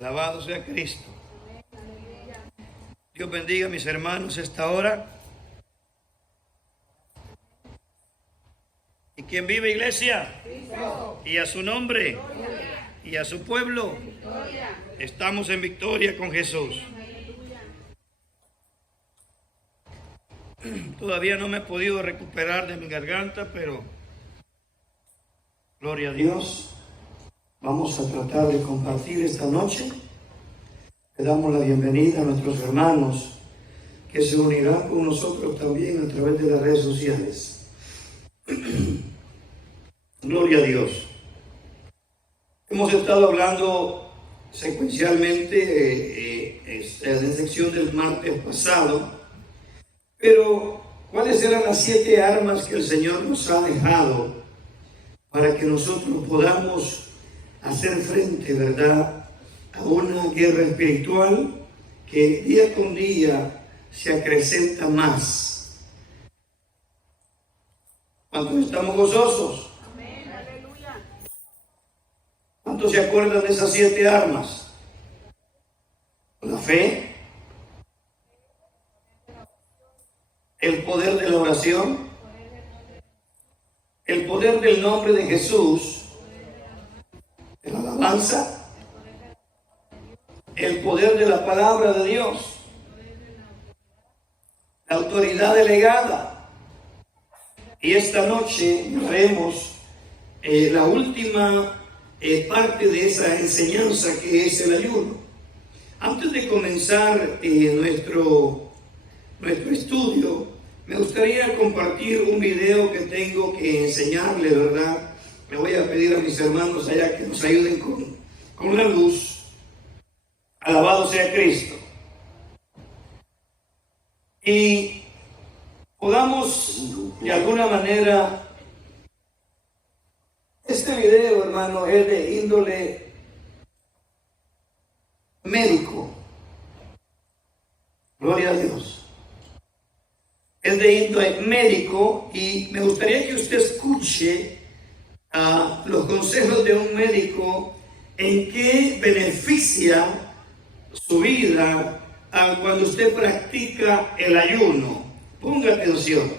Alabado sea Cristo. Dios bendiga a mis hermanos esta hora. ¿Y quién vive, iglesia? Cristo. Y a su nombre. Gloria. Y a su pueblo. Victoria. Estamos en victoria con Jesús. Todavía no me he podido recuperar de mi garganta, pero gloria a Dios. Vamos a tratar de compartir esta noche. Le damos la bienvenida a nuestros hermanos que se unirán con nosotros también a través de las redes sociales. Gloria a Dios. Hemos estado hablando secuencialmente en la sección del martes pasado, pero ¿cuáles eran las 7 armas que el Señor nos ha dejado para que nosotros podamos hacer frente, ¿verdad?, a una guerra espiritual que día con día se acrecenta más? ¿Cuántos estamos gozosos? Amén, aleluya. ¿Cuántos se acuerdan de esas 7 armas? La fe, el poder de la oración, el poder del nombre de Jesús, la alabanza, el poder de la palabra de Dios, la autoridad delegada. Y esta noche veremos la última parte de esa enseñanza, que es el ayuno. Antes de comenzar nuestro estudio, me gustaría compartir un video que tengo que enseñarle, ¿verdad? Le voy a pedir a mis hermanos allá que nos ayuden con la luz. Alabado sea Cristo. Y podamos de alguna manera, este video, hermano, es de índole médico. Gloria a Dios. Es de índole médico y me gustaría que usted escuche los consejos de un médico en qué beneficia su vida cuando usted practica el ayuno. Ponga atención.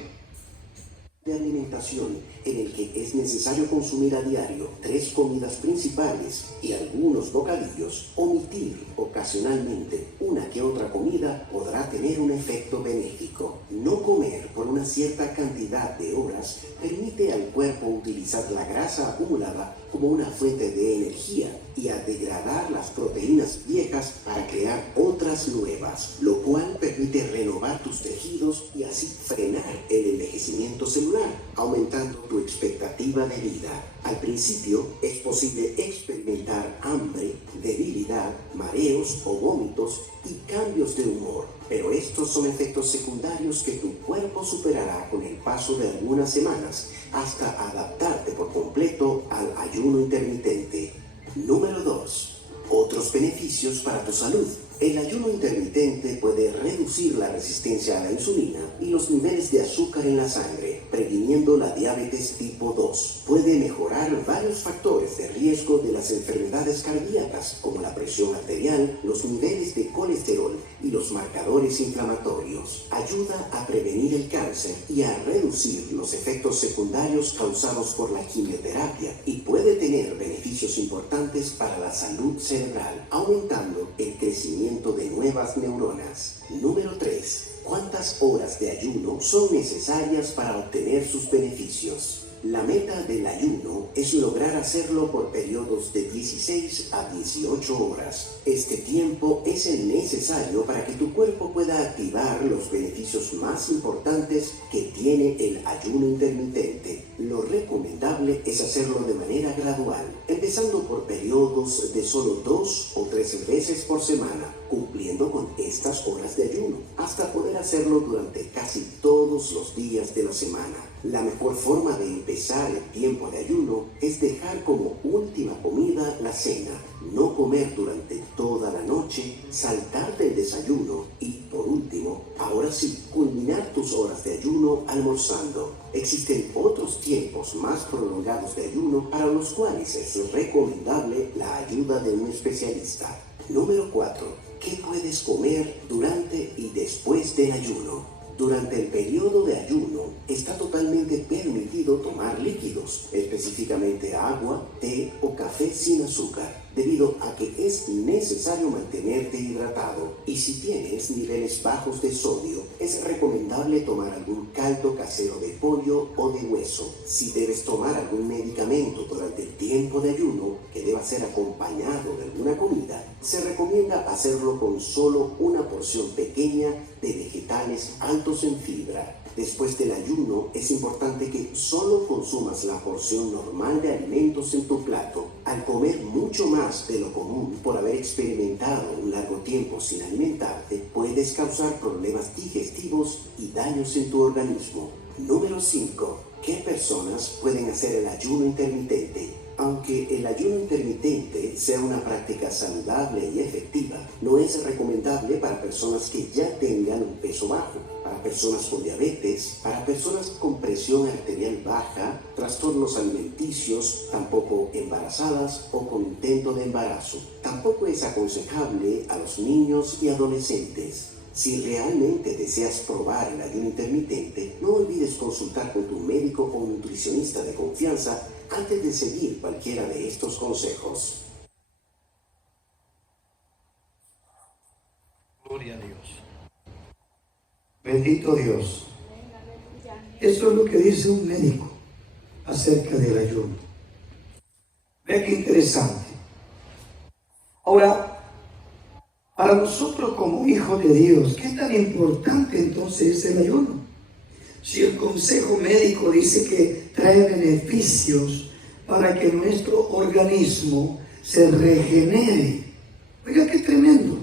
De alimentación en el que es necesario consumir a diario 3 comidas principales y algunos bocadillos, omitir ocasionalmente una que otra comida podrá tener un efecto benéfico. No comer por una cierta cantidad de horas permite al cuerpo utilizar la grasa acumulada como una fuente de energía y a degradar las proteínas viejas para crear otras nuevas, lo cual permite renovar tus tejidos y así frenar el envejecimiento celular, aumentando tu expectativa de vida. Al principio es posible experimentar hambre, debilidad, mareos o vómitos y cambios de humor, pero estos son efectos secundarios que tu cuerpo superará con el paso de algunas semanas hasta adaptarte por completo al ayuno intermitente. Número 2. Otros beneficios para tu salud. El ayuno intermitente puede reducir la resistencia a la insulina y los niveles de azúcar en la sangre, previniendo la diabetes tipo 2. Puede mejorar varios factores de riesgo de las enfermedades cardíacas, como la presión arterial, los niveles de colesterol y los marcadores inflamatorios. Ayuda a prevenir el cáncer y a reducir los efectos secundarios causados por la quimioterapia, y puede tener beneficios importantes para la salud cerebral, aumentando el crecimiento de nuevas neuronas. Número 3. ¿Cuántas horas de ayuno son necesarias para obtener sus beneficios? La meta del ayuno es lograr hacerlo por periodos de 16 a 18 horas. Este tiempo es el necesario para que tu cuerpo pueda activar los beneficios más importantes que tiene el ayuno intermitente. Lo recomendable es hacerlo de manera gradual, empezando por periodos de solo 2 o 3 veces por semana, cumpliendo con estas horas de ayuno, hasta poder hacerlo durante casi todos los días de la semana. La mejor forma de empezar el tiempo de ayuno es dejar como última comida la cena, no comer durante toda la noche, saltarte el desayuno y, por último, ahora sí, culminar tus horas de ayuno almorzando. Existen otros tiempos más prolongados de ayuno para los cuales es recomendable la ayuda de un especialista. Número 4. ¿Qué puedes comer durante y después del ayuno? Durante el periodo de ayuno está totalmente permitido tomar líquidos, específicamente agua, té o café sin azúcar, debido a que es necesario mantenerte hidratado. Y si tienes niveles bajos de sodio, es recomendable tomar algún caldo casero de pollo o de hueso. Si debes tomar algún medicamento durante el tiempo de ayuno que deba ser acompañado de alguna comida, se recomienda hacerlo con solo una porción pequeña de vegetales altos en fibra. Después del ayuno es importante que solo consumas la porción normal de alimentos en tu plato. Al comer mucho más de lo común por haber experimentado un largo tiempo sin alimentarte, puedes causar problemas digestivos y daños en tu organismo. Número 5. ¿Qué personas pueden hacer el ayuno intermitente? Aunque el ayuno intermitente sea una práctica saludable y efectiva, no es recomendable para personas que ya tengan un peso bajo, para personas con diabetes, para personas con presión arterial baja, trastornos alimenticios, tampoco embarazadas o con intento de embarazo. Tampoco es aconsejable a los niños y adolescentes. Si realmente deseas probar el ayuno intermitente, no olvides consultar con tu médico o nutricionista de confianza antes de seguir cualquiera de estos consejos. Gloria a Dios. Bendito Dios. Eso es lo que dice un médico acerca del ayuno. Vea qué interesante. Ahora, para nosotros como hijos de Dios, ¿qué tan importante entonces es el ayuno? Si el consejo médico dice que trae beneficios para que nuestro organismo se regenere. Oiga, qué tremendo.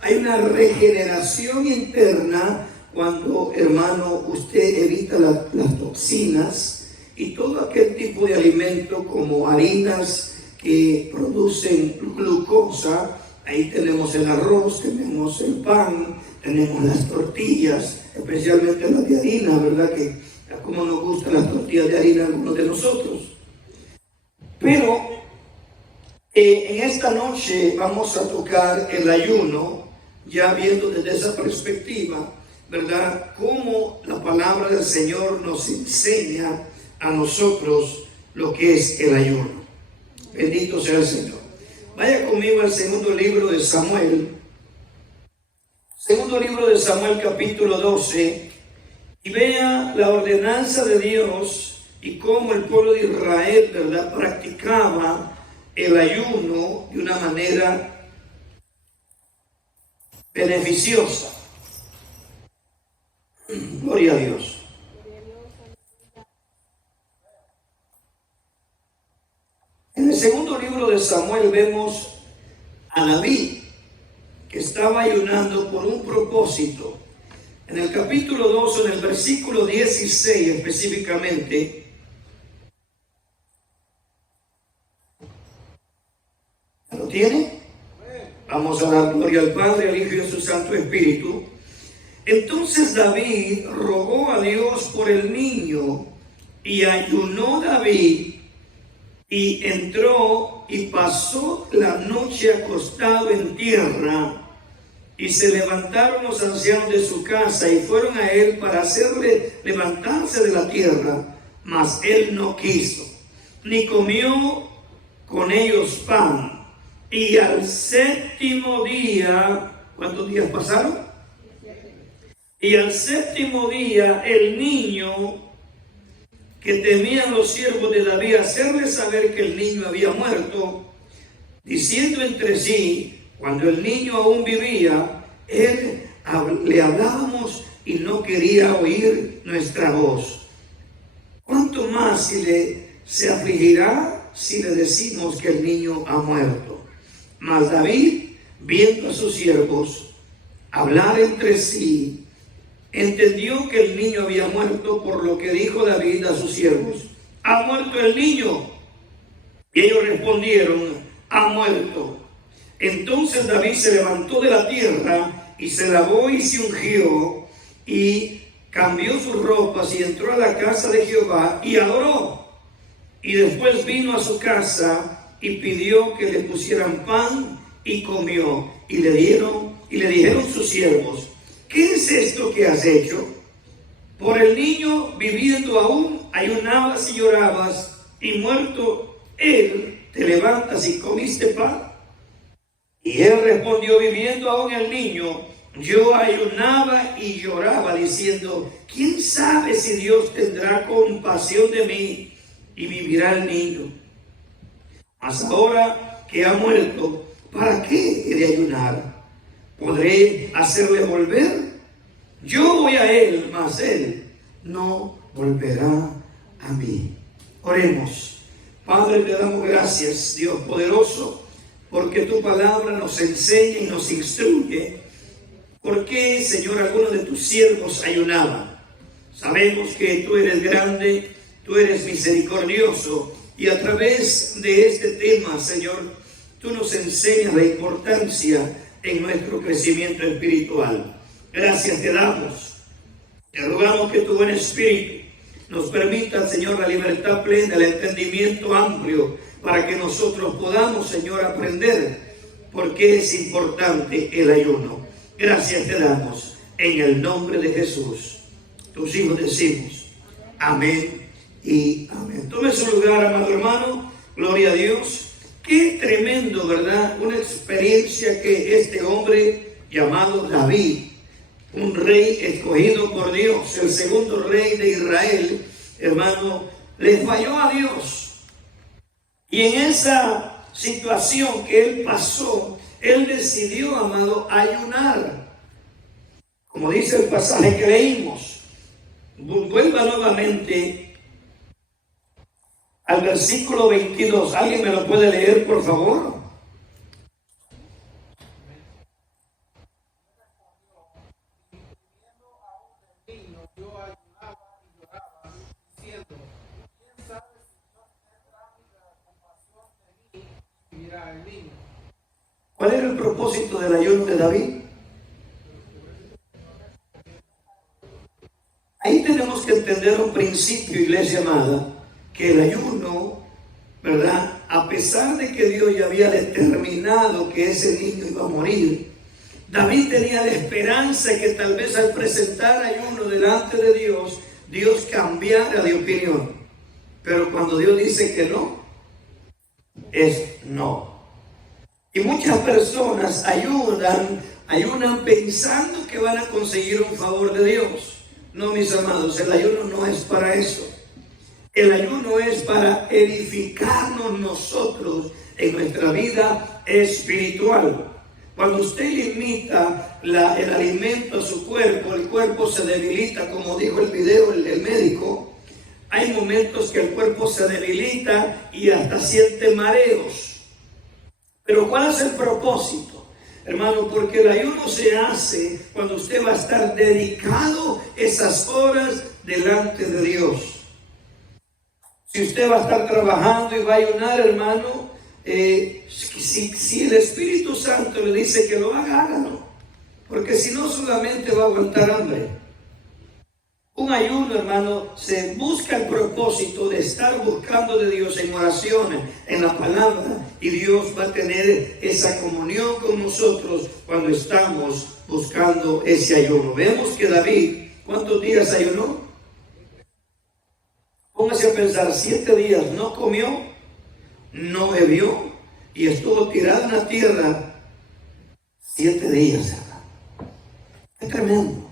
Hay una regeneración interna cuando, hermano, usted evita las toxinas y todo aquel tipo de alimento como harinas que producen glucosa. Ahí tenemos el arroz, tenemos el pan, tenemos las tortillas, especialmente las de harina, ¿verdad? Que como nos gustan las tortillas de harina a algunos de nosotros. Pero en esta noche vamos a tocar el ayuno, ya viendo desde esa perspectiva, ¿verdad? Cómo la palabra del Señor nos enseña a nosotros lo que es el ayuno. Bendito sea el Señor. Vaya conmigo al segundo libro de Samuel. Segundo libro de Samuel, capítulo 12. Y vea la ordenanza de Dios y cómo el pueblo de Israel, ¿verdad?, practicaba el ayuno de una manera beneficiosa. Gloria a Dios. En el segundo libro de Samuel vemos a David, que estaba ayunando por un propósito. En el capítulo 2, en el versículo 16 específicamente, ¿lo tiene? Vamos a dar gloria al Padre, al Hijo y a su Santo Espíritu. Entonces David rogó a Dios por el niño, y ayunó David, y entró y pasó la noche acostado en tierra. Y se levantaron los ancianos de su casa y fueron a él para hacerle levantarse de la tierra, mas él no quiso, ni comió con ellos pan. Y al séptimo día, ¿cuántos días pasaron? Y al séptimo día el niño, que temían los siervos de David hacerle saber que el niño había muerto, diciendo entre sí, cuando el niño aún vivía, le hablábamos y no quería oír nuestra voz. ¿Cuánto más se afligirá si le decimos que el niño ha muerto? Mas David, viendo a sus siervos hablar entre sí, entendió que el niño había muerto, por lo que dijo David a sus siervos: ¿ha muerto el niño? Y ellos respondieron: ha muerto. Entonces David se levantó de la tierra y se lavó y se ungió y cambió sus ropas y entró a la casa de Jehová y adoró. Y después vino a su casa y pidió que le pusieran pan y comió. Y le dijeron sus siervos: ¿qué es esto que has hecho? Por el niño viviendo aún ayunabas y llorabas, y muerto él te levantas y comiste pan. Y él respondió: viviendo aún el niño, yo ayunaba y lloraba, diciendo: ¿quién sabe si Dios tendrá compasión de mí y vivirá el niño? Mas ahora que ha muerto, ¿para qué he de ayunar? ¿Podré hacerle volver? Yo voy a él, mas él no volverá a mí. Oremos. Padre, te damos gracias, Dios poderoso, porque tu palabra nos enseña y nos instruye. ¿Por qué, Señor, algunos de tus siervos ayunaban? Sabemos que tú eres grande, tú eres misericordioso, y a través de este tema, Señor, tú nos enseñas la importancia en nuestro crecimiento espiritual. Gracias te damos. Te rogamos que tu buen espíritu nos permita, Señor, la libertad plena, el entendimiento amplio, para que nosotros podamos, Señor, aprender por qué es importante el ayuno. Gracias te damos en el nombre de Jesús. Tus hijos decimos amén y amén. Tome su lugar, amado hermano. Gloria a Dios. Qué tremendo, ¿verdad? Una experiencia que este hombre llamado David, un rey escogido por Dios, el segundo rey de Israel, hermano, le falló a Dios. Y en esa situación que él pasó, él decidió, amado, ayunar. Como dice el pasaje que leímos. Vuelva nuevamente al versículo 22. ¿Alguien me lo puede leer, por favor? ¿Cuál era el propósito del ayuno de David? Ahí tenemos que entender un principio, iglesia amada, que el ayuno, ¿verdad? A pesar de que Dios ya había determinado que ese niño iba a morir, David tenía la esperanza que tal vez al presentar ayuno delante de Dios, Dios cambiara de opinión. Pero cuando Dios dice que no, es no. Y muchas personas ayunan pensando que van a conseguir un favor de Dios. No, mis amados, el ayuno no es para eso. El ayuno es para edificarnos nosotros en nuestra vida espiritual. Cuando usted limita el alimento a su cuerpo, el cuerpo se debilita, como dijo el video el médico. Hay momentos que el cuerpo se debilita y hasta siente mareos. Pero ¿cuál es el propósito? Hermano, porque el ayuno se hace cuando usted va a estar dedicado esas horas delante de Dios. Si usted va a estar trabajando y va a ayunar, hermano, si el Espíritu Santo le dice que lo haga, hágalo. Porque si no, solamente va a aguantar hambre. Un ayuno, hermano, se busca el propósito de estar buscando de Dios en oraciones, en la palabra, y Dios va a tener esa comunión con nosotros cuando estamos buscando ese ayuno. Vemos que David, ¿cuántos días ayunó? Póngase a pensar, 7 días no comió, no bebió y estuvo tirado en la tierra 7 días, hermano. Qué tremendo.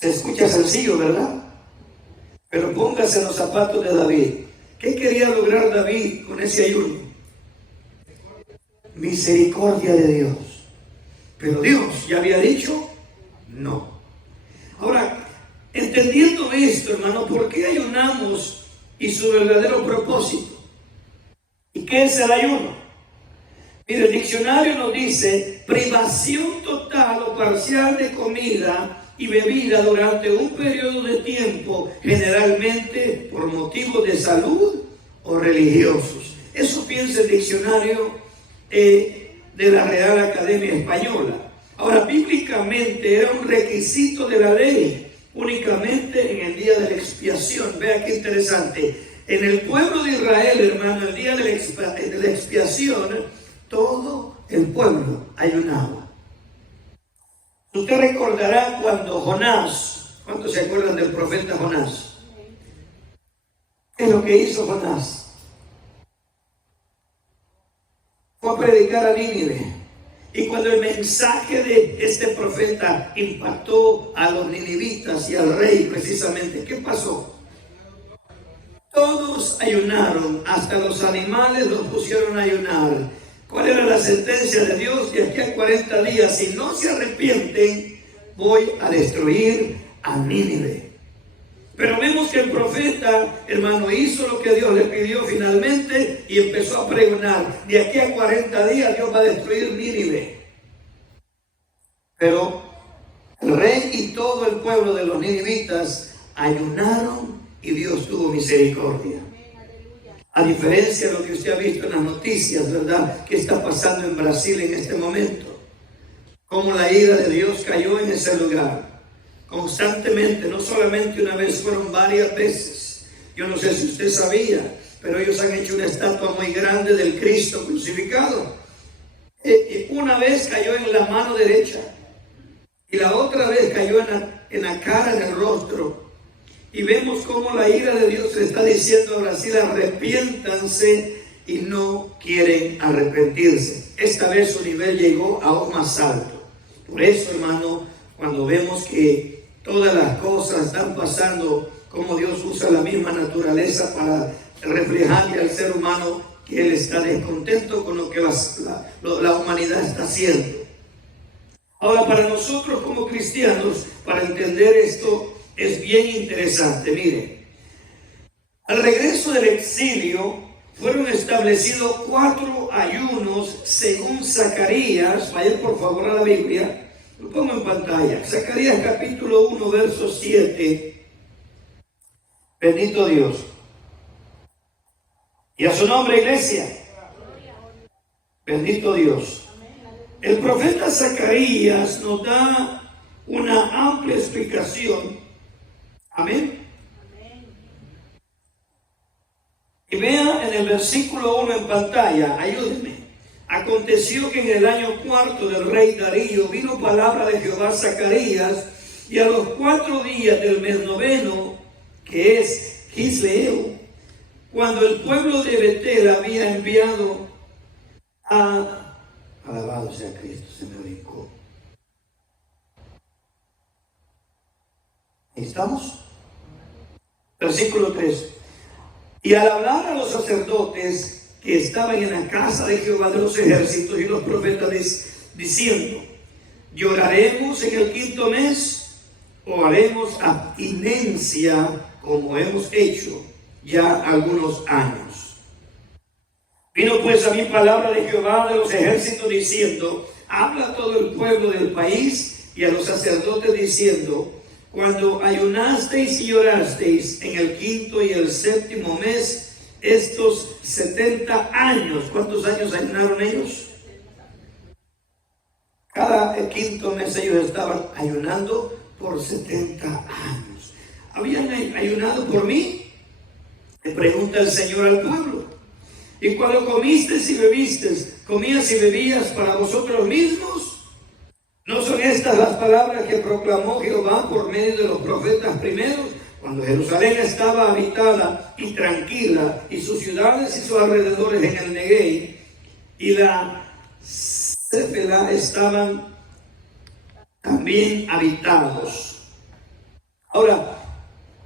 Se escucha sencillo, ¿verdad? Pero póngase en los zapatos de David. ¿Qué quería lograr David con ese ayuno? Misericordia de Dios. Pero Dios ya había dicho no. Ahora, entendiendo esto, hermano, ¿por qué ayunamos y su verdadero propósito? ¿Y qué es el ayuno? Mire, el diccionario nos dice privación total o parcial de comida y bebida durante un periodo de tiempo, generalmente por motivos de salud o religiosos. Eso piensa el diccionario de la Real Academia Española. Ahora, bíblicamente era un requisito de la ley, únicamente en el día de la expiación. Vea qué interesante. En el pueblo de Israel, hermano, el día de la expiación, todo el pueblo ayunaba. Usted recordará cuando Jonás, ¿cuántos se acuerdan del profeta Jonás? ¿Qué es lo que hizo Jonás? Fue a predicar a Nínive. Y cuando el mensaje de este profeta impactó a los ninivitas y al rey precisamente, ¿qué pasó? Todos ayunaron, hasta los animales los pusieron a ayunar. ¿Cuál era la sentencia de Dios? De aquí a 40 días, si no se arrepienten, voy a destruir a Nínive. Pero vemos que el profeta, hermano, hizo lo que Dios le pidió finalmente y empezó a pregonar: de aquí a 40 días Dios va a destruir Nínive. Pero el rey y todo el pueblo de los ninivitas ayunaron y Dios tuvo misericordia. A diferencia de lo que usted ha visto en las noticias, ¿verdad?, que está pasando en Brasil en este momento. Cómo la ira de Dios cayó en ese lugar. Constantemente, no solamente una vez, fueron varias veces. Yo no sé si usted sabía, pero ellos han hecho una estatua muy grande del Cristo crucificado. Una vez cayó en la mano derecha y la otra vez cayó en la cara, en el rostro. Y vemos cómo la ira de Dios le está diciendo a Brasil: arrepiéntanse, y no quieren arrepentirse. Esta vez su nivel llegó aún más alto. Por eso, hermano, cuando vemos que todas las cosas están pasando, como Dios usa la misma naturaleza para reflejarle al ser humano que Él está descontento con lo que la humanidad está haciendo. Ahora, para nosotros como cristianos, para entender esto, es bien interesante. Mire, al regreso del exilio fueron establecidos 4 ayunos según Zacarías. Vayan por favor a la Biblia, lo pongo en pantalla. Zacarías capítulo 1, verso 7. Bendito Dios. Y a su nombre, iglesia. Bendito Dios. El profeta Zacarías nos da una amplia explicación. Amén. Y vea en el versículo 1 en pantalla, ayúdenme. Aconteció que en el año 4 del rey Darío vino palabra de Jehová a Zacarías, y a los 4 días del mes 9, que es Kisleu, cuando el pueblo de Betel había enviado alabado sea Cristo, se me brincó. ¿Estamos? Versículo 3. Y al hablar a los sacerdotes que estaban en la casa de Jehová de los ejércitos y los profetas, diciendo: ¿lloraremos en el 5º mes o haremos abstinencia como hemos hecho ya algunos años? Vino pues a mí palabra de Jehová de los ejércitos diciendo: habla a todo el pueblo del país y a los sacerdotes diciendo: cuando ayunasteis y llorasteis en el 5º y el 7º mes, estos 70 años, ¿cuántos años ayunaron ellos? Cada 5º mes ellos estaban ayunando por 70 años. ¿Habían ayunado por mí? Le pregunta el Señor al pueblo. Y cuando comisteis y bebisteis, comías y bebías para vosotros mismos. ¿No son estas las palabras que proclamó Jehová por medio de los profetas primeros, cuando Jerusalén estaba habitada y tranquila, y sus ciudades y sus alrededores en el Negev y la Cefela estaban también habitados? Ahora,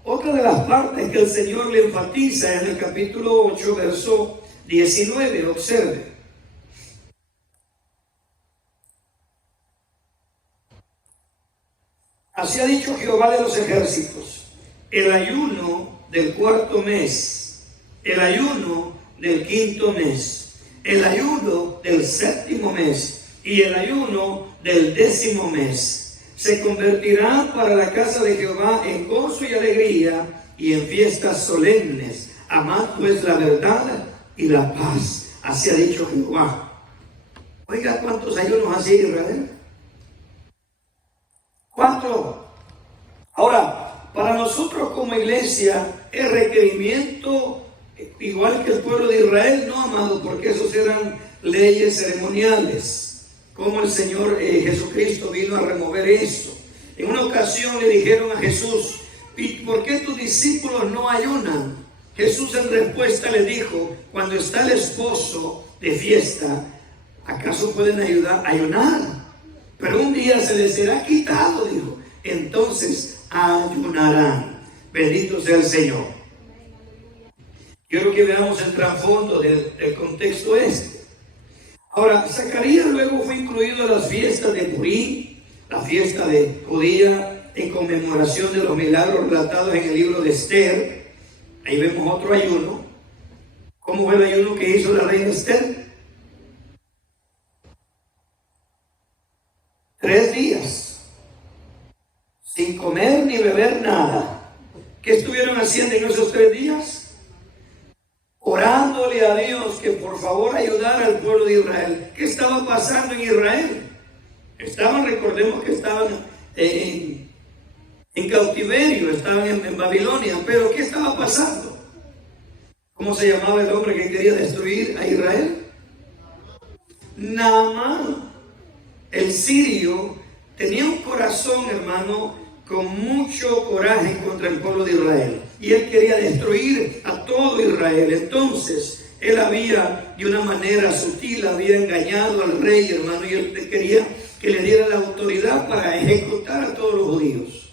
otra de las partes que el Señor le enfatiza en el capítulo 8, verso 19, observe. Así ha dicho Jehová de los ejércitos: el ayuno del 4º mes, el ayuno del 5º mes, el ayuno del 7º mes y el ayuno del 10º mes se convertirá para la casa de Jehová en gozo y alegría y en fiestas solemnes. Amad pues la verdad y la paz. Así ha dicho Jehová. Oiga, ¿cuántos ayunos hace Israel? 4. Ahora, para nosotros como iglesia es requerimiento igual que el pueblo de Israel, no, amado, porque esos eran leyes ceremoniales. Como el Señor Jesucristo vino a remover eso. En una ocasión le dijeron a Jesús: ¿y por qué tus discípulos no ayunan? Jesús en respuesta le dijo: cuando está el esposo de fiesta, ¿acaso pueden ayunar? Pero un día se les será quitado, dijo, entonces ayunarán. Bendito sea el Señor. Quiero que veamos el trasfondo del contexto este. Ahora, Zacarías luego fue incluido en las fiestas de Purim, la fiesta de judía, en conmemoración de los milagros relatados en el libro de Esther. Ahí vemos otro ayuno. ¿Cómo fue el ayuno que hizo la reina Esther? 3 días, sin comer ni beber nada. ¿Qué estuvieron haciendo en esos 3 días? Orándole a Dios que por favor ayudara al pueblo de Israel. ¿Qué estaba pasando en Israel? Recordemos que estaban en cautiverio, estaban en Babilonia. Pero ¿qué estaba pasando? ¿Cómo se llamaba el hombre que quería destruir a Israel? Naamán, el sirio. Tenía un corazón, hermano, con mucho coraje contra el pueblo de Israel, y él quería destruir a todo Israel. Entonces él había, de una manera sutil, había engañado al rey, hermano, y él quería que le diera la autoridad para ejecutar a todos los judíos.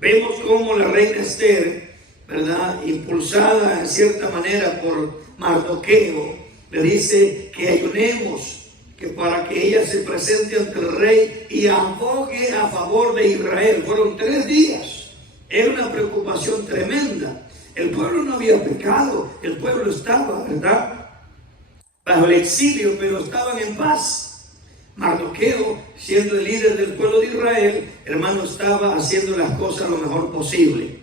Vemos cómo la reina Esther, ¿verdad?, impulsada en cierta manera por Mardoqueo, le dice que ayunemos, que para que ella se presente ante el rey y abogue a favor de Israel. Fueron 3 días. Era una preocupación tremenda. El pueblo no había pecado, el pueblo estaba, ¿verdad?, bajo el exilio, pero estaban en paz. Mardoqueo, siendo el líder del pueblo de Israel, hermano, estaba haciendo las cosas lo mejor posible.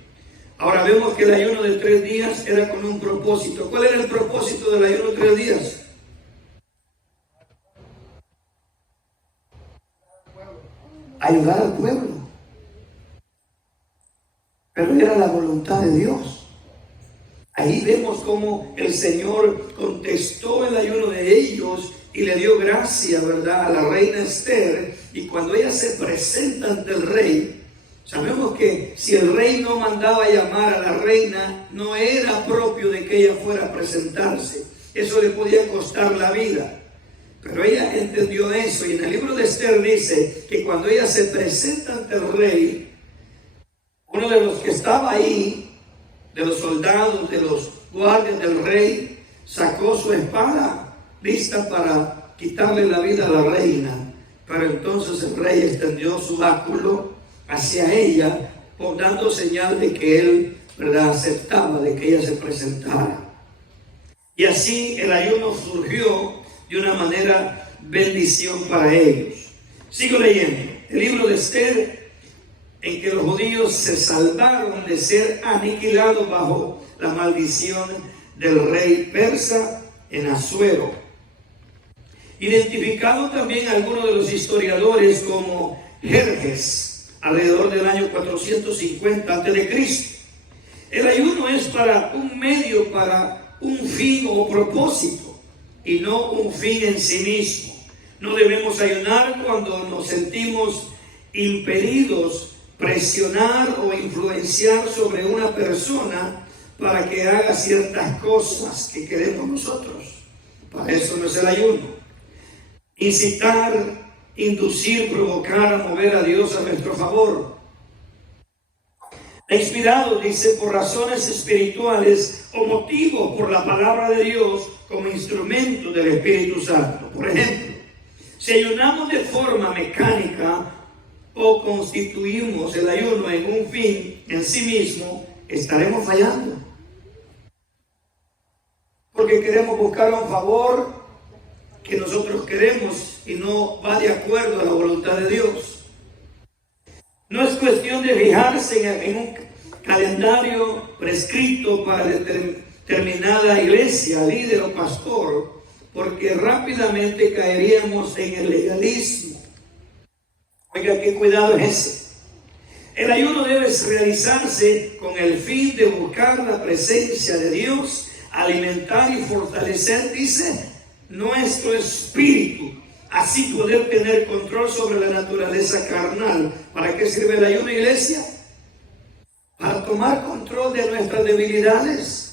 Ahora vemos que el ayuno de 3 días era con un propósito. ¿Cuál era el propósito del ayuno de 3 días? Ayudar al pueblo. Pero era la voluntad de Dios. Ahí vemos cómo el Señor contestó el ayuno de ellos y le dio gracia, ¿verdad?, a la reina Esther. Y cuando ella se presenta ante el rey, sabemos que si el rey no mandaba llamar a la reina, no era propio de que ella fuera a presentarse. Eso le podía costar la vida. Pero ella entendió eso, y en el libro de Esther dice que cuando ella se presenta ante el rey, uno de los que estaba ahí, de los soldados, de los guardias del rey, sacó su espada lista para quitarle la vida a la reina. Pero entonces el rey extendió su báculo hacia ella, dando señal de que él, ¿verdad?, aceptaba de que ella se presentara. Y así el ayuno surgió de una manera bendición para ellos. Sigo leyendo el libro de Esther, en que los judíos se salvaron de ser aniquilados bajo la maldición del rey persa en Asuero. Identificado también algunos de los historiadores como Jerjes, alrededor del año 450 a.C. El ayuno es para un medio, para un fin o propósito, y no un fin en sí mismo. No debemos ayunar cuando nos sentimos impedidos, presionar o influenciar sobre una persona para que haga ciertas cosas que queremos nosotros. Para eso no es el ayuno. Incitar, inducir, provocar a mover a Dios a nuestro favor. Inspirado, dice, por razones espirituales o motivo por la palabra de Dios como instrumento del Espíritu Santo. Por ejemplo, si ayunamos de forma mecánica o constituimos el ayuno en un fin en sí mismo, estaremos fallando. Porque queremos buscar un favor que nosotros queremos y no va de acuerdo a la voluntad de Dios. No es cuestión de fijarse en un calendario prescrito para determinada iglesia, líder o pastor, porque rápidamente caeríamos en el legalismo. Oiga, qué cuidado es ese. El ayuno debe realizarse con el fin de buscar la presencia de Dios alimentar y fortalecer, dice, nuestro espíritu. Así poder tener control sobre la naturaleza carnal. ¿Para qué sirve el ayuno, iglesia? Para tomar control de nuestras debilidades.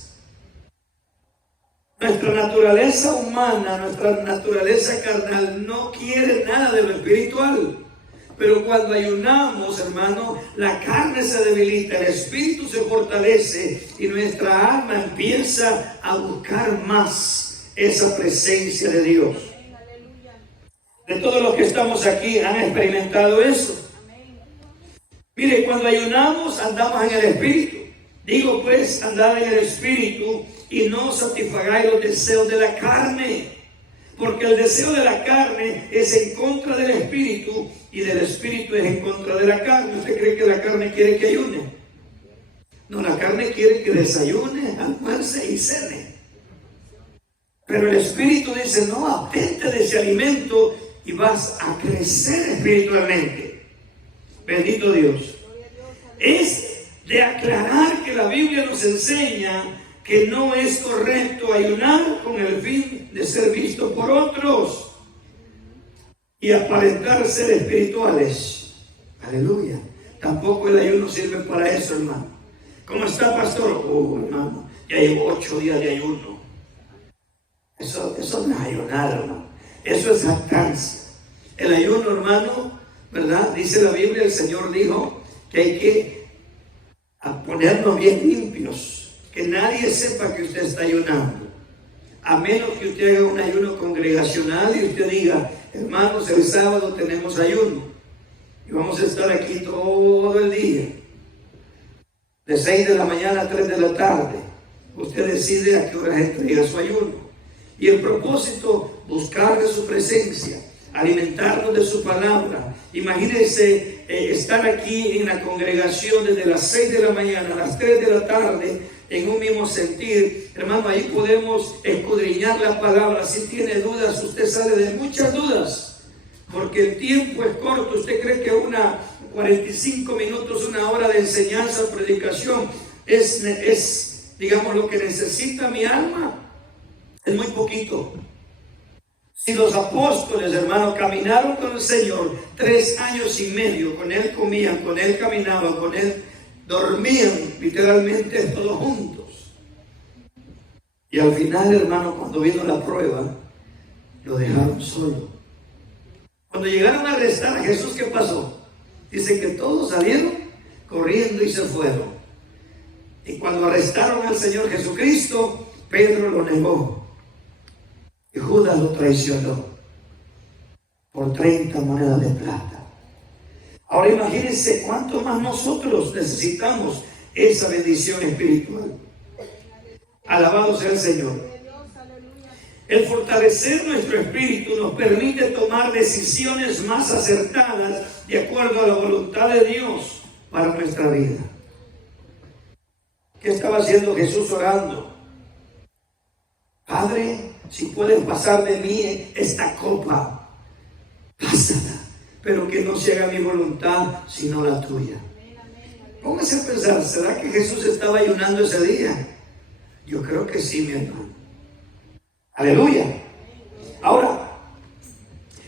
Nuestra naturaleza humana, nuestra naturaleza carnal no quiere nada de lo espiritual. Pero cuando ayunamos, hermano, la carne se debilita, el espíritu se fortalece y nuestra alma empieza a buscar más esa presencia de Dios. De todos los que estamos aquí han experimentado eso. Mire, cuando ayunamos andamos en el espíritu. Digo pues, andad en el espíritu y no satisfagáis los deseos de la carne. Porque el deseo de la carne es en contra del espíritu y del espíritu es en contra de la carne. ¿Usted cree que la carne quiere que ayune? No, la carne quiere que desayune, almuerce y cene. Pero el espíritu dice, no, atente de ese alimento y vas a crecer espiritualmente. Bendito Dios. Es de aclarar que la Biblia nos enseña que no es correcto ayunar con el fin de ser visto por otros y aparentar ser espirituales. Aleluya. Tampoco el ayuno sirve para eso, hermano. ¿Cómo está, pastor? Oh, hermano, ya llevo 8 días de ayuno. Eso no es ayunar, hermano. Eso es jactancia. El ayuno, hermano, ¿verdad? Dice la Biblia, el Señor dijo que hay que ponernos bien limpios. Que nadie sepa que usted está ayunando. A menos que usted haga un ayuno congregacional y usted diga, hermanos, el sábado tenemos ayuno. Y vamos a estar aquí todo el día. De 6 de la mañana a 3 de la tarde. Usted decide a qué hora entrega su ayuno. Y el propósito, buscar de su presencia, alimentarnos de su palabra. Imagínense estar aquí en la congregación desde las 6 de la mañana a las 3 de la tarde en un mismo sentir. Hermano, ahí podemos escudriñar la palabra. Si tiene dudas, usted sale de muchas dudas, porque el tiempo es corto. ¿Usted cree que 45 minutos, 1 hora de enseñanza, predicación es digamos lo que necesita mi alma? Es muy poquito. Si los apóstoles, hermanos, caminaron con el Señor 3 años y medio, con Él comían, con Él caminaban, con Él dormían, literalmente todos juntos. Y al final, hermano, cuando vino la prueba, lo dejaron solo. Cuando llegaron a arrestar a Jesús, ¿qué pasó? Dice que todos salieron corriendo y se fueron. Y cuando arrestaron al Señor Jesucristo, Pedro lo negó. Y Judas lo traicionó por 30 monedas de plata. Ahora imagínense cuánto más nosotros necesitamos esa bendición espiritual. Alabado sea el Señor. El fortalecer nuestro espíritu nos permite tomar decisiones más acertadas de acuerdo a la voluntad de Dios para nuestra vida. ¿Qué estaba haciendo Jesús orando? Padre, si puedes pasar de mí esta copa, pásala, pero que no se haga mi voluntad sino la tuya. Póngase a pensar, ¿será que Jesús estaba ayunando ese día? Yo creo que sí, mi hermano. Aleluya. Ahora,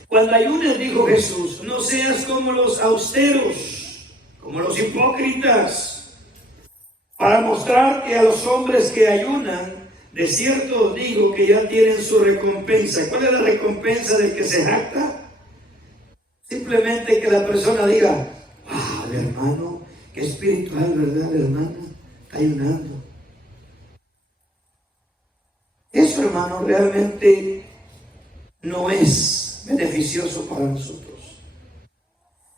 cuando ayunes, dijo Jesús, no seas como los austeros, como los hipócritas, para mostrar que a los hombres que ayunan, de cierto os digo que ya tienen su recompensa. ¿Cuál es la recompensa del que se jacta? Simplemente que la persona diga, el hermano, qué espiritual, ¿verdad, hermano? Está ayunando. Eso, hermano, realmente no es beneficioso para nosotros.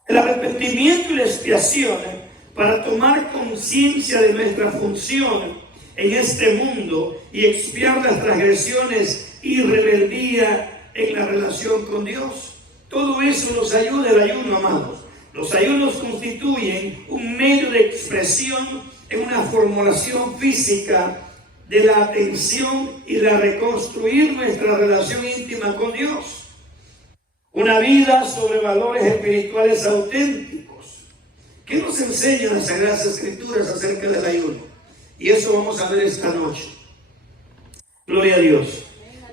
El arrepentimiento y la expiación para tomar conciencia de nuestra función en este mundo y expiar las transgresiones y rebeldía en la relación con Dios. Todo eso nos ayuda el ayuno, amados. Los ayunos constituyen un medio de expresión en una formulación física de la atención y la reconstruir nuestra relación íntima con Dios. Una vida sobre valores espirituales auténticos. ¿Qué nos enseñan las Sagradas Escrituras acerca del ayuno? Y eso vamos a ver esta noche. Gloria a Dios.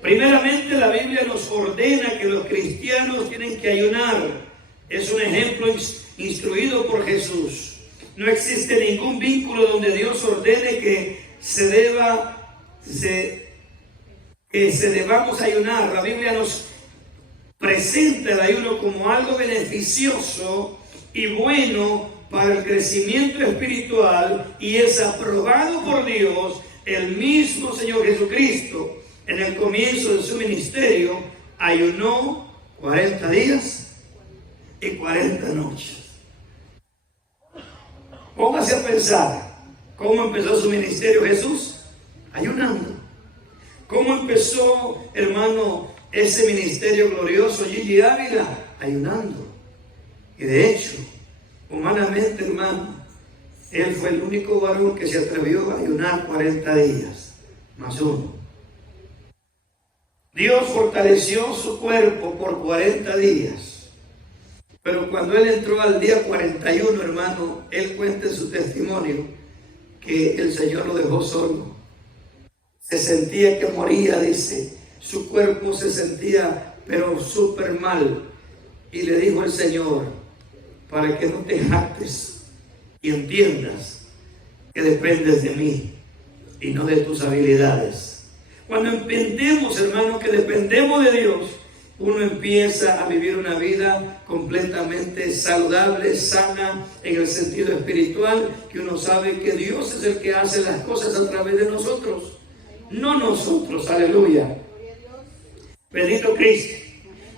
Primeramente, la Biblia nos ordena que los cristianos tienen que ayunar. Es un ejemplo instruido por Jesús. No existe ningún vínculo donde Dios ordene que debamos ayunar. La Biblia nos presenta el ayuno como algo beneficioso y bueno para el crecimiento espiritual, y es aprobado por Dios. El mismo Señor Jesucristo, en el comienzo de su ministerio, ayunó 40 días y 40 noches. Póngase a pensar cómo empezó su ministerio Jesús, ayunando. ¿Cómo empezó, hermano, ese ministerio glorioso Gigi Ávila? Ayunando. Y de hecho, humanamente, hermano, él fue el único varón que se atrevió a ayunar 40 días, más uno. Dios fortaleció su cuerpo por 40 días. Pero cuando él entró al día 41, hermano, él cuenta en su testimonio que el Señor lo dejó solo. Se sentía que moría, dice. Su cuerpo se sentía, pero súper mal. Y le dijo el Señor, para que no te jactes y entiendas que dependes de mí y no de tus habilidades. Cuando entendemos, hermano, que dependemos de Dios, uno empieza a vivir una vida completamente saludable, sana en el sentido espiritual, que uno sabe que Dios es el que hace las cosas a través de nosotros, no nosotros. Aleluya. Bendito Cristo.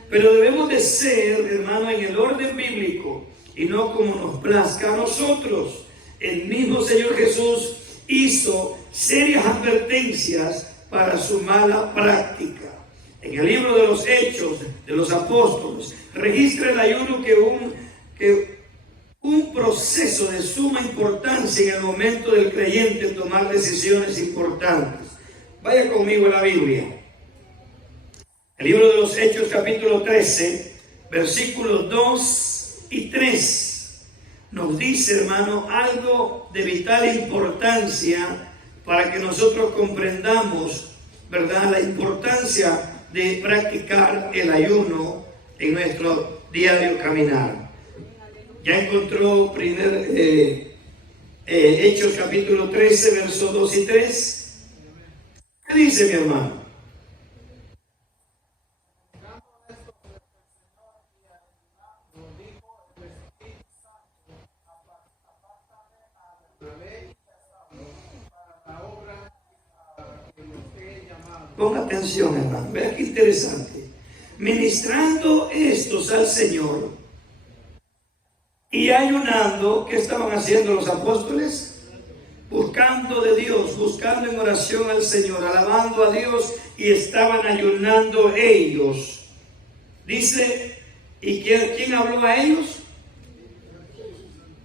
Pero debemos de ser, hermano, en el orden bíblico y no como nos plazca a nosotros. El mismo Señor Jesús hizo serias advertencias para su mala práctica. En el libro de los Hechos de los Apóstoles registra el ayuno que un proceso de suma importancia en el momento del creyente tomar decisiones importantes. Vaya conmigo a la Biblia. El libro de los Hechos, capítulo 13, versículos 2 y 3, nos dice, hermano, algo de vital importancia para que nosotros comprendamos, ¿verdad?, la importancia de practicar el ayuno en nuestro diario caminar. Ya encontró Hechos capítulo 13, versos 2 y 3. ¿Qué dice, mi hermano? Ponga atención, hermano. Vea qué interesante. Ministrando estos al Señor y ayunando, ¿qué estaban haciendo los apóstoles? Buscando de Dios, buscando en oración al Señor, alabando a Dios, y estaban ayunando ellos. Dice, ¿y quién habló a ellos?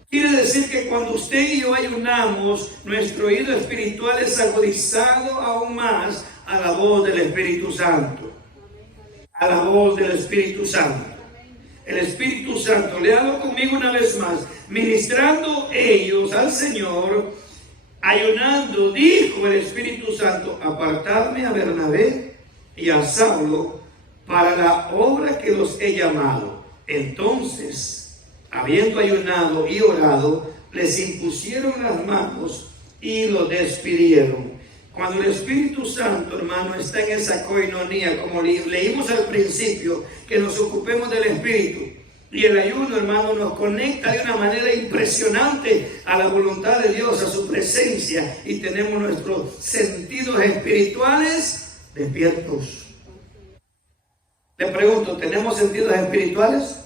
Quiere decir que cuando usted y yo ayunamos, nuestro oído espiritual es agudizado aún más a la voz del Espíritu Santo. A la voz del Espíritu Santo. El Espíritu Santo, léalo conmigo una vez más. Ministrando ellos al Señor, ayunando, dijo el Espíritu Santo, apartadme a Bernabé y a Saulo para la obra que los he llamado. Entonces, habiendo ayunado y orado, les impusieron las manos y los despidieron. Cuando el Espíritu Santo, hermano, está en esa coinonía, como leímos al principio, que nos ocupemos del Espíritu. Y el ayuno, hermano, nos conecta de una manera impresionante a la voluntad de Dios, a su presencia, y tenemos nuestros sentidos espirituales despiertos. Le pregunto, ¿tenemos sentidos espirituales?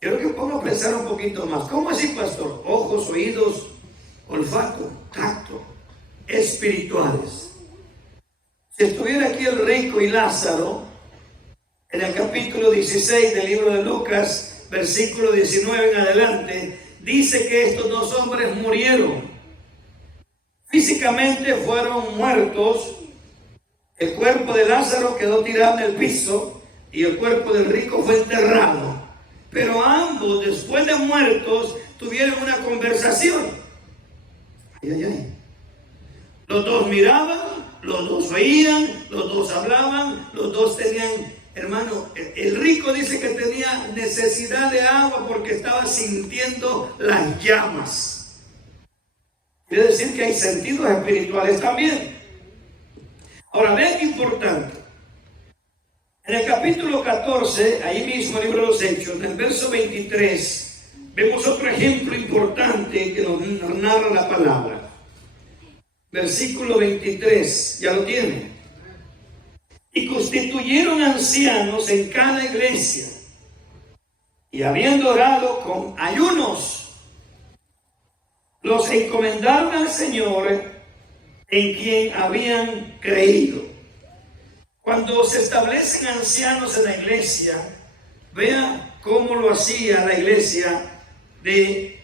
Quiero que ponga a pensar un poquito más. ¿Cómo así, pastor? Ojos, oídos, olfato, tacto, espirituales. Si estuviera aquí el rico y Lázaro, en el capítulo 16 del libro de Lucas, versículo 19 en adelante, dice que estos dos hombres murieron. Físicamente fueron muertos. El cuerpo de Lázaro quedó tirado en el piso y el cuerpo del rico fue enterrado. Pero ambos, después de muertos, tuvieron una conversación. Ay, ay, ay. Los dos miraban los dos veían, los dos hablaban, los dos tenían, hermano, el rico dice que tenía necesidad de agua porque estaba sintiendo las llamas. Quiere decir que hay sentidos espirituales también. Ahora, vean qué importante. En el capítulo 14, ahí mismo, el libro de los Hechos, en el verso 23, vemos otro ejemplo importante que nos narra la palabra. Versículo 23, ya lo tienen. Y constituyeron ancianos en cada iglesia, y habiendo orado con ayunos, los encomendaron al Señor en quien habían creído. Cuando se establecen ancianos en la iglesia, vea cómo lo hacía la iglesia de,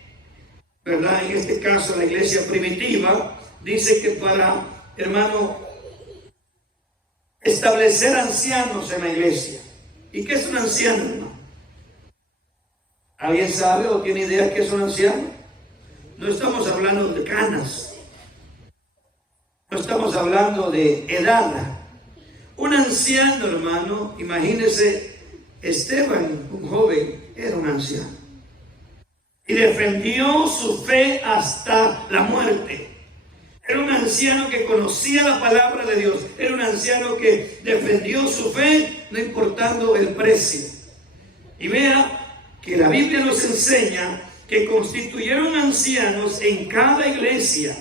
¿verdad? En este caso la iglesia primitiva, dice que para, hermano, establecer ancianos en la iglesia. ¿Y qué es un anciano, hermano? ¿Alguien sabe o tiene idea qué es un anciano? No estamos hablando de canas, no estamos hablando de edad. Un anciano, hermano, imagínese, Esteban, un joven, era un anciano y defendió su fe hasta la muerte. Era un anciano que conocía la palabra de Dios. Era un anciano que defendió su fe, no importando el precio. Y vea que la Biblia nos enseña que constituyeron ancianos en cada iglesia.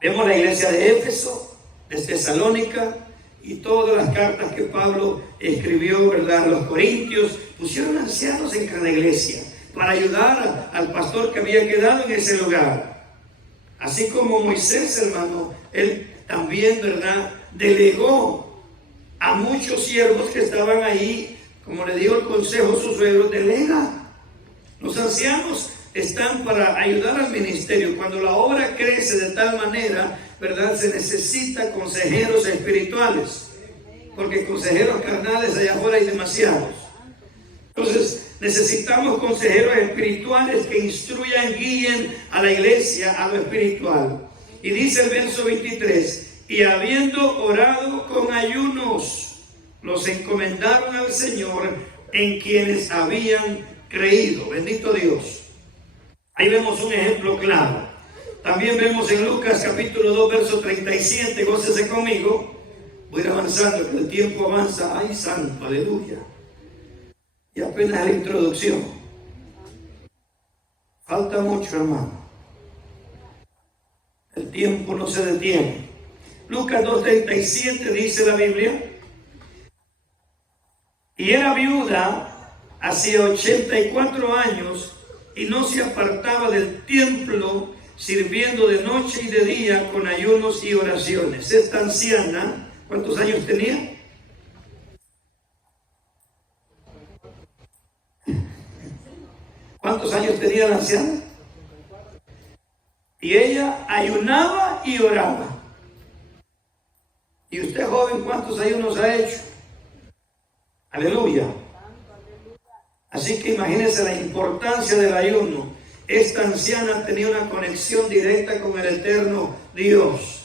Vemos la iglesia de Éfeso, de Tesalónica y todas las cartas que Pablo escribió, ¿verdad?, a los Corintios. Pusieron ancianos en cada iglesia para ayudar al pastor que había quedado en ese lugar. Así como Moisés, hermano, él también, ¿verdad?, delegó a muchos siervos que estaban ahí, como le dio el consejo a sus suegros, delega. Los ancianos están para ayudar al ministerio. Cuando la obra crece de tal manera, ¿verdad?, se necesita consejeros espirituales, porque consejeros carnales allá afuera hay demasiados. Entonces, necesitamos consejeros espirituales que instruyan, guíen a la iglesia a lo espiritual. Y dice el verso 23, y habiendo orado con ayunos, los encomendaron al Señor en quienes habían creído. Bendito Dios. Ahí vemos un ejemplo claro. También vemos en Lucas capítulo 2, verso 37, gócese conmigo. Voy a ir avanzando, que el tiempo avanza. ¡Ay, santo! ¡Aleluya! Y apenas la introducción. Falta mucho, hermano. El tiempo no se detiene. Lucas 2:37 dice la Biblia. Y era viuda hacía 84 años y no se apartaba del templo, sirviendo de noche y de día con ayunos y oraciones. Esta anciana, ¿cuántos años tenía? ¿Cuántos años tenía la anciana? Y ella ayunaba y oraba. ¿Y usted, joven, cuántos ayunos ha hecho? Aleluya. Así que imagínense la importancia del ayuno. Esta anciana tenía una conexión directa con el eterno Dios.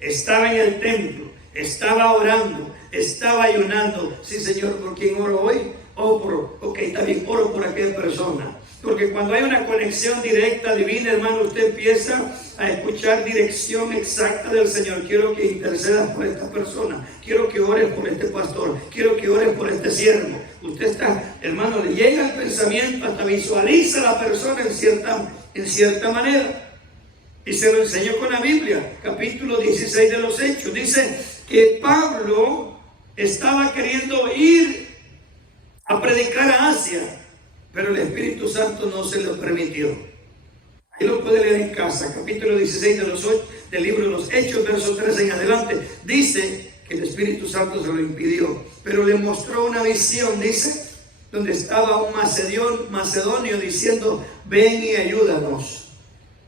Estaba en el templo, estaba orando, estaba ayunando. Sí, Señor, ¿por quién oro hoy? Ok, está bien, oro por aquella persona. Porque cuando hay una conexión directa, divina, hermano, usted empieza a escuchar dirección exacta del Señor. Quiero que intercedas por esta persona. Quiero que ores por este pastor. Quiero que ores por este siervo. Usted está, hermano, le llega el pensamiento, hasta visualiza a la persona en cierta manera. Y se lo enseñó con la Biblia, capítulo 16 de los Hechos. Dice que Pablo estaba queriendo ir a predicar a Asia, pero el Espíritu Santo no se lo permitió. Ahí lo puede leer en casa, capítulo 16 del libro de los Hechos, verso 13 en adelante. Dice que el Espíritu Santo se lo impidió, pero le mostró una visión, dice, donde estaba un macedonio diciendo, ven y ayúdanos.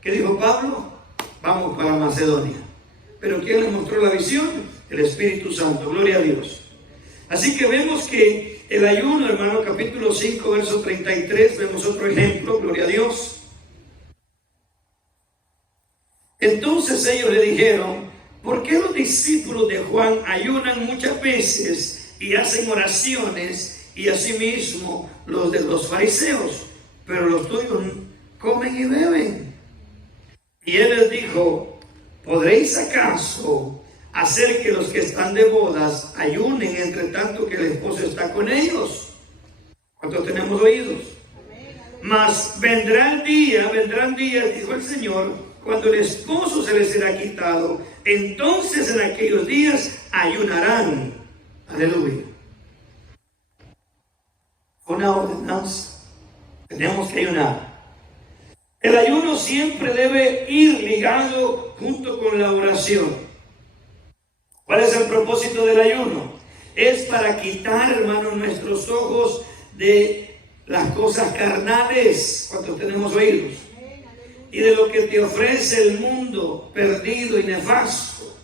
¿Qué dijo Pablo? Vamos para Macedonia. Pero ¿quién le mostró la visión? El Espíritu Santo, gloria a Dios. Así que vemos que el ayuno, hermano, capítulo 5, verso 33, vemos otro ejemplo, gloria a Dios. Entonces ellos le dijeron, ¿por qué los discípulos de Juan ayunan muchas veces y hacen oraciones, y asimismo los de los fariseos, pero los tuyos comen y beben? Y él les dijo: ¿podréis acaso hacer que los que están de bodas ayunen entre tanto que el esposo está con ellos? ¿Cuántos tenemos oídos? Mas vendrán días, dijo el Señor, cuando el esposo se les será quitado. Entonces en aquellos días ayunarán. Aleluya. Una ordenanza. Tenemos que ayunar. El ayuno siempre debe ir ligado junto con la oración. ¿Cuál es el propósito del ayuno? Es para quitar, hermanos, nuestros ojos de las cosas carnales. ¿Cuántos tenemos oídos? Y de lo que te ofrece el mundo perdido y nefasto,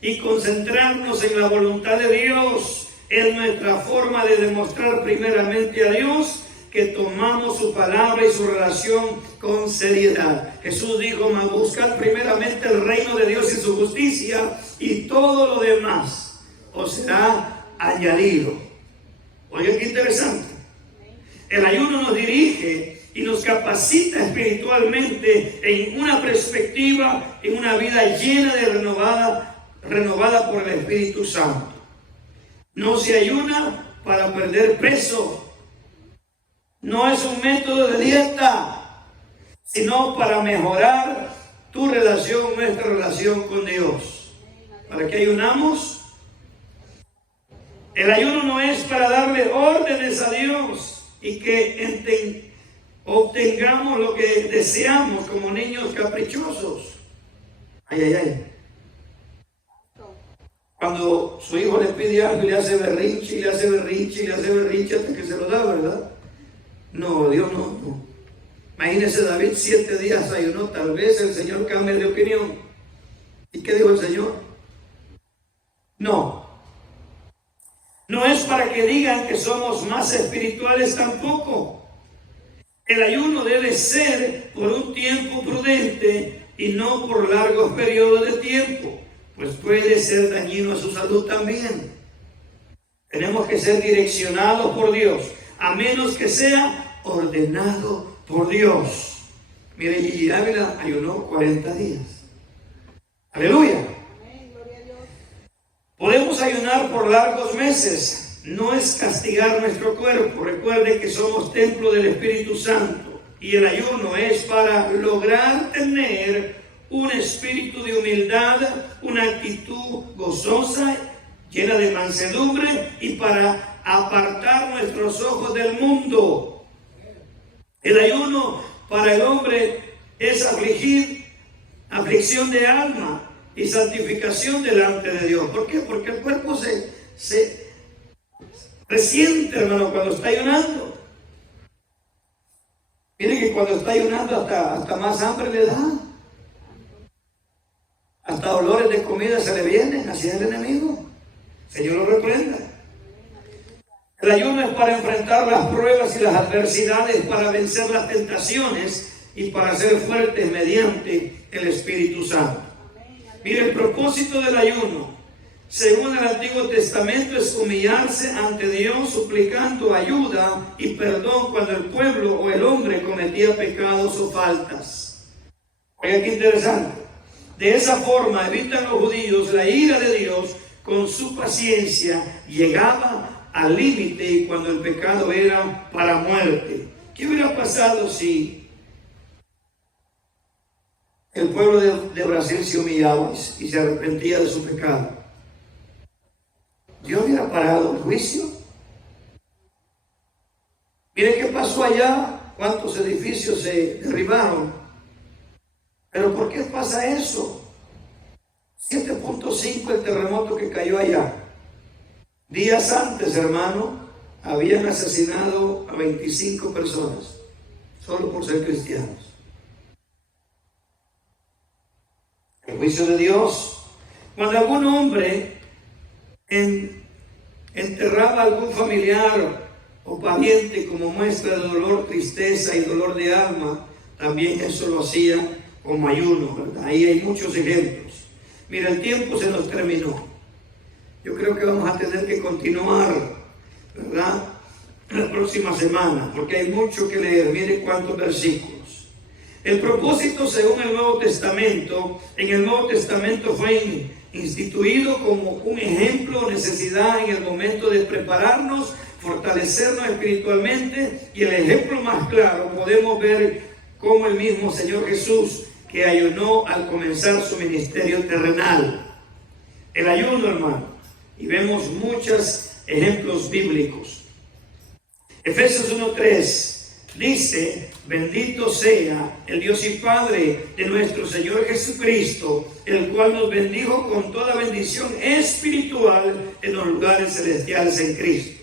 y concentrarnos en la voluntad de Dios. Es nuestra forma de demostrar primeramente a Dios que tomamos su palabra y su relación con seriedad. Jesús dijo: mas buscad primeramente el reino de Dios y su justicia, y todo lo demás os será añadido. Oigan qué interesante. El ayuno nos dirige y nos capacita espiritualmente en una perspectiva, en una vida llena de renovada por el Espíritu Santo. No se ayuna para perder peso. No es un método de dieta, sino para mejorar tu relación, nuestra relación con Dios. ¿Para qué ayunamos? El ayuno no es para darle órdenes a Dios y que obtengamos lo que deseamos como niños caprichosos. Ay. Cuando su hijo le pide algo y le hace berrinche, y le hace berrinche, y le hace berrinche hasta que se lo da, ¿verdad? No, Dios no. Imagínese, David 7 días ayunó. Tal vez el Señor cambie de opinión. ¿Y qué dijo el Señor? No es para que digan que somos más espirituales tampoco. El ayuno debe ser por un tiempo prudente y no por largos periodos de tiempo, pues puede ser dañino a su salud también. Tenemos que ser direccionados por Dios, a menos que sea ordenado por Dios. Mire, Gigi Ávila ayunó 40 días. Aleluya. Podemos ayunar por largos meses. No es castigar nuestro cuerpo. Recuerde que somos templo del Espíritu Santo. Y el ayuno es para lograr tener un espíritu de humildad, una actitud gozosa, llena de mansedumbre, y para apartar nuestros ojos del mundo. El ayuno para el hombre es aflicción de alma y santificación delante de Dios. ¿Por qué? Porque el cuerpo se resiente, hermano, cuando está ayunando. Miren que cuando está ayunando hasta más hambre le da. Hasta dolores de comida se le vienen. Así es el enemigo. Señor lo reprenda. El ayuno es para enfrentar las pruebas y las adversidades, para vencer las tentaciones y para ser fuertes mediante el Espíritu Santo. Mire, el propósito del ayuno, según el Antiguo Testamento, es humillarse ante Dios suplicando ayuda y perdón cuando el pueblo o el hombre cometía pecados o faltas. Oiga qué interesante. De esa forma evitan los judíos la ira de Dios. Con su paciencia llegaba al límite, y cuando el pecado era para muerte. ¿Qué hubiera pasado si el pueblo de Brasil se humillaba y se arrepentía de su pecado? ¿Dios hubiera parado el juicio? Mire qué pasó allá, cuántos edificios se derribaron. ¿Pero por qué pasa eso? 7.5 el terremoto que cayó allá. Días antes, hermano, habían asesinado a 25 personas, solo por ser cristianos. El juicio de Dios. Cuando algún hombre enterraba a algún familiar o pariente como muestra de dolor, tristeza y dolor de alma, también eso lo hacía como ayuno, ¿verdad? Ahí hay muchos ejemplos. Mira, el tiempo se nos terminó. Yo creo que vamos a tener que continuar, ¿verdad?, la próxima semana, porque hay mucho que leer. Mire cuántos versículos. El propósito, según el Nuevo Testamento, en el Nuevo Testamento fue instituido como un ejemplo, necesidad en el momento de prepararnos, fortalecernos espiritualmente, y el ejemplo más claro podemos ver como el mismo Señor Jesús, que ayunó al comenzar su ministerio terrenal. El ayuno, hermano, y vemos muchos ejemplos bíblicos. Efesios 1:3 dice: bendito sea el Dios y Padre de nuestro Señor Jesucristo, el cual nos bendijo con toda bendición espiritual en los lugares celestiales en Cristo.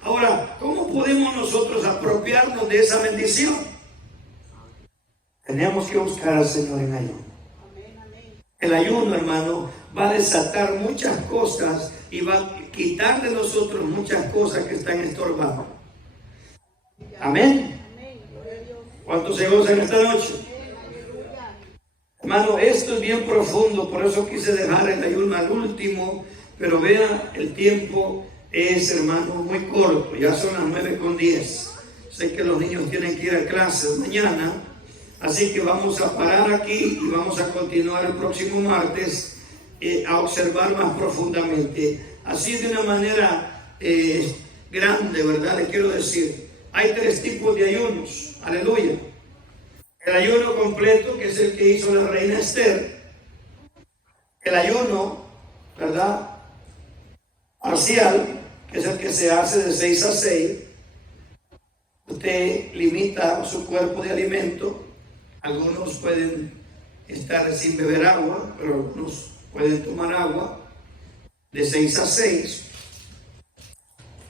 Ahora, ¿cómo podemos nosotros apropiarnos de esa bendición? Tenemos que buscar al Señor en ayuno. El ayuno, hermano, va a desatar muchas cosas y va a quitar de nosotros muchas cosas que están estorbando. Amén. ¿Cuántos se gozan esta noche? Hermano, esto es bien profundo, por eso quise dejar el ayuno al último, pero vea, el tiempo es, hermano, muy corto. Ya son las 9:10. Sé que los niños tienen que ir a clases mañana, así que vamos a parar aquí y vamos a continuar el próximo martes a observar más profundamente. Así, de una manera grande, ¿verdad? Le quiero decir, hay 3 tipos de ayunos. Aleluya. El ayuno completo, que es el que hizo la reina Esther. El ayuno, ¿verdad?, parcial, que es el que se hace de 6 a 6. Usted limita su cuerpo de alimento. Algunos pueden estar sin beber agua, pero algunos pueden tomar agua de 6 a 6.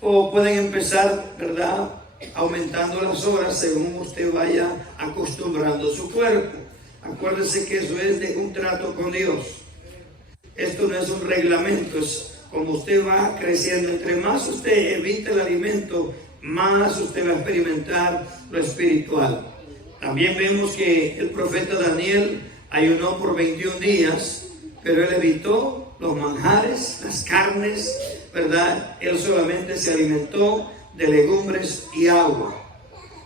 O pueden empezar, ¿verdad?, aumentando las horas según usted vaya acostumbrando su cuerpo. Acuérdese que eso es de un trato con Dios. Esto no es un reglamento, es como usted va creciendo. Entre más usted evite el alimento, más usted va a experimentar lo espiritual. También vemos que el profeta Daniel ayunó por 21 días, pero él evitó los manjares, las carnes, ¿verdad? Él solamente se alimentó de legumbres y agua.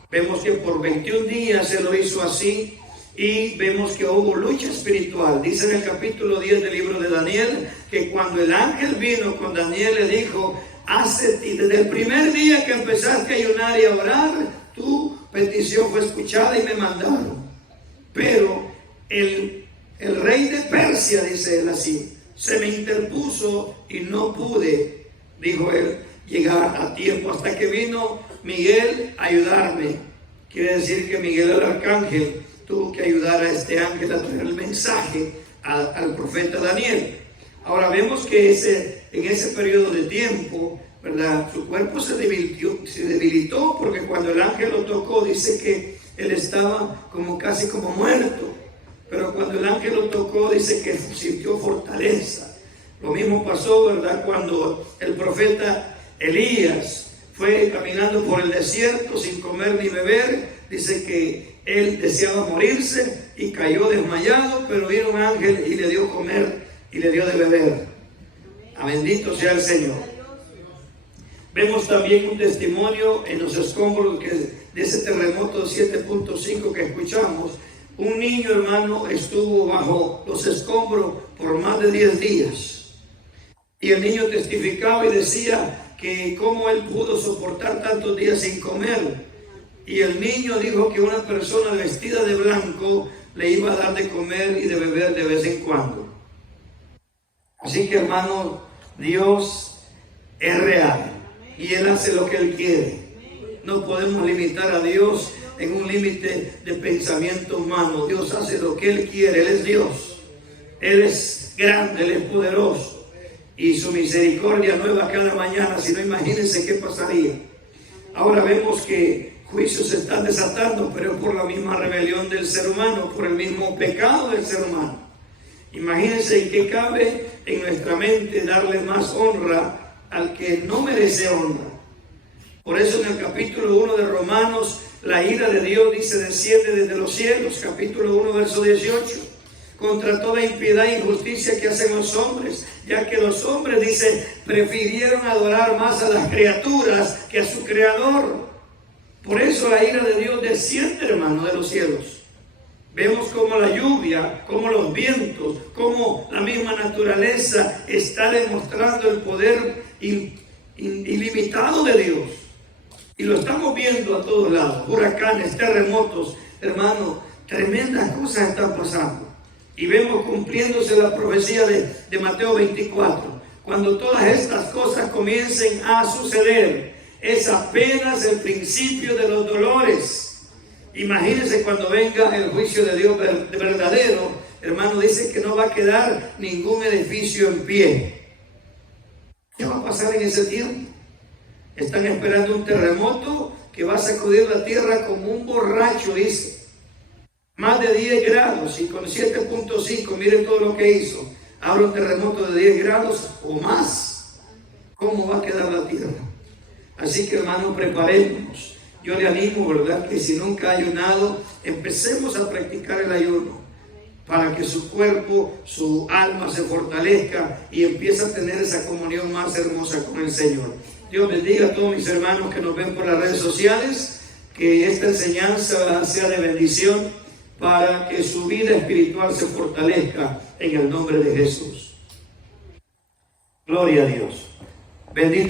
Vemos que por 21 días él lo hizo así, y vemos que hubo lucha espiritual. Dice en el capítulo 10 del libro de Daniel que cuando el ángel vino con Daniel, le dijo: desde el primer día que empezaste a ayunar y a orar, tu petición fue escuchada y me mandaron. Pero el rey de Persia, dice él así, se me interpuso y no pude, dijo él, llegar a tiempo, hasta que vino Miguel a ayudarme. Quiere decir que Miguel, el arcángel, tuvo que ayudar a este ángel a traer el mensaje al profeta Daniel. Ahora vemos que en ese periodo de tiempo, ¿verdad?, su cuerpo se debilitó, porque cuando el ángel lo tocó, dice que él estaba casi como muerto. Pero cuando el ángel lo tocó, dice que sintió fortaleza. Lo mismo pasó, ¿verdad?, cuando el profeta Elías fue caminando por el desierto sin comer ni beber. Dice que él deseaba morirse y cayó desmayado, pero vino un ángel y le dio comer y le dio de beber. Bendito sea el Señor. Vemos también un testimonio en los escombros de ese terremoto de 7.5 que escuchamos. Un niño, hermano, estuvo bajo los escombros por más de 10 días. Y el niño testificaba y decía que cómo él pudo soportar tantos días sin comer. Y el niño dijo que una persona vestida de blanco le iba a dar de comer y de beber de vez en cuando. Así que, hermano, Dios es real y Él hace lo que Él quiere. No podemos limitar a Dios en un límite de pensamiento humano. Dios hace lo que Él quiere. Él es Dios. Él es grande, Él es poderoso. Y su misericordia nueva cada mañana. Si no, imagínense qué pasaría. Ahora vemos que juicios se están desatando, pero es por la misma rebelión del ser humano, por el mismo pecado del ser humano. Imagínense en qué cabe en nuestra mente darle más honra al que no merece honra. Por eso en el capítulo 1 de Romanos, la ira de Dios, dice, desciende desde los cielos. Capítulo 1, verso 18. contra toda impiedad e injusticia que hacen los hombres, ya que los hombres, dice, prefirieron adorar más a las criaturas que a su Creador. Por eso la ira de Dios desciende, hermano, de los cielos. Vemos como la lluvia, como los vientos, como la misma naturaleza está demostrando el poder ilimitado de Dios. Y lo estamos viendo a todos lados, huracanes, terremotos, hermano, tremendas cosas están pasando. Y vemos cumpliéndose la profecía de Mateo 24. Cuando todas estas cosas comiencen a suceder, es apenas el principio de los dolores. Imagínense cuando venga el juicio de Dios verdadero, hermano, dice que no va a quedar ningún edificio en pie. ¿Qué va a pasar en ese tiempo? Están esperando un terremoto que va a sacudir la tierra como un borracho, dice. Más de 10 grados y con 7.5, miren todo lo que hizo. Ahora un terremoto de 10 grados o más. ¿Cómo va a quedar la tierra? Así que, hermano, preparémonos. Yo le animo, ¿verdad?, que si nunca ha ayunado, empecemos a practicar el ayuno para que su cuerpo, su alma se fortalezca y empiece a tener esa comunión más hermosa con el Señor. Dios bendiga a todos mis hermanos que nos ven por las redes sociales, que esta enseñanza sea de bendición para que su vida espiritual se fortalezca en el nombre de Jesús. Gloria a Dios. Bendito.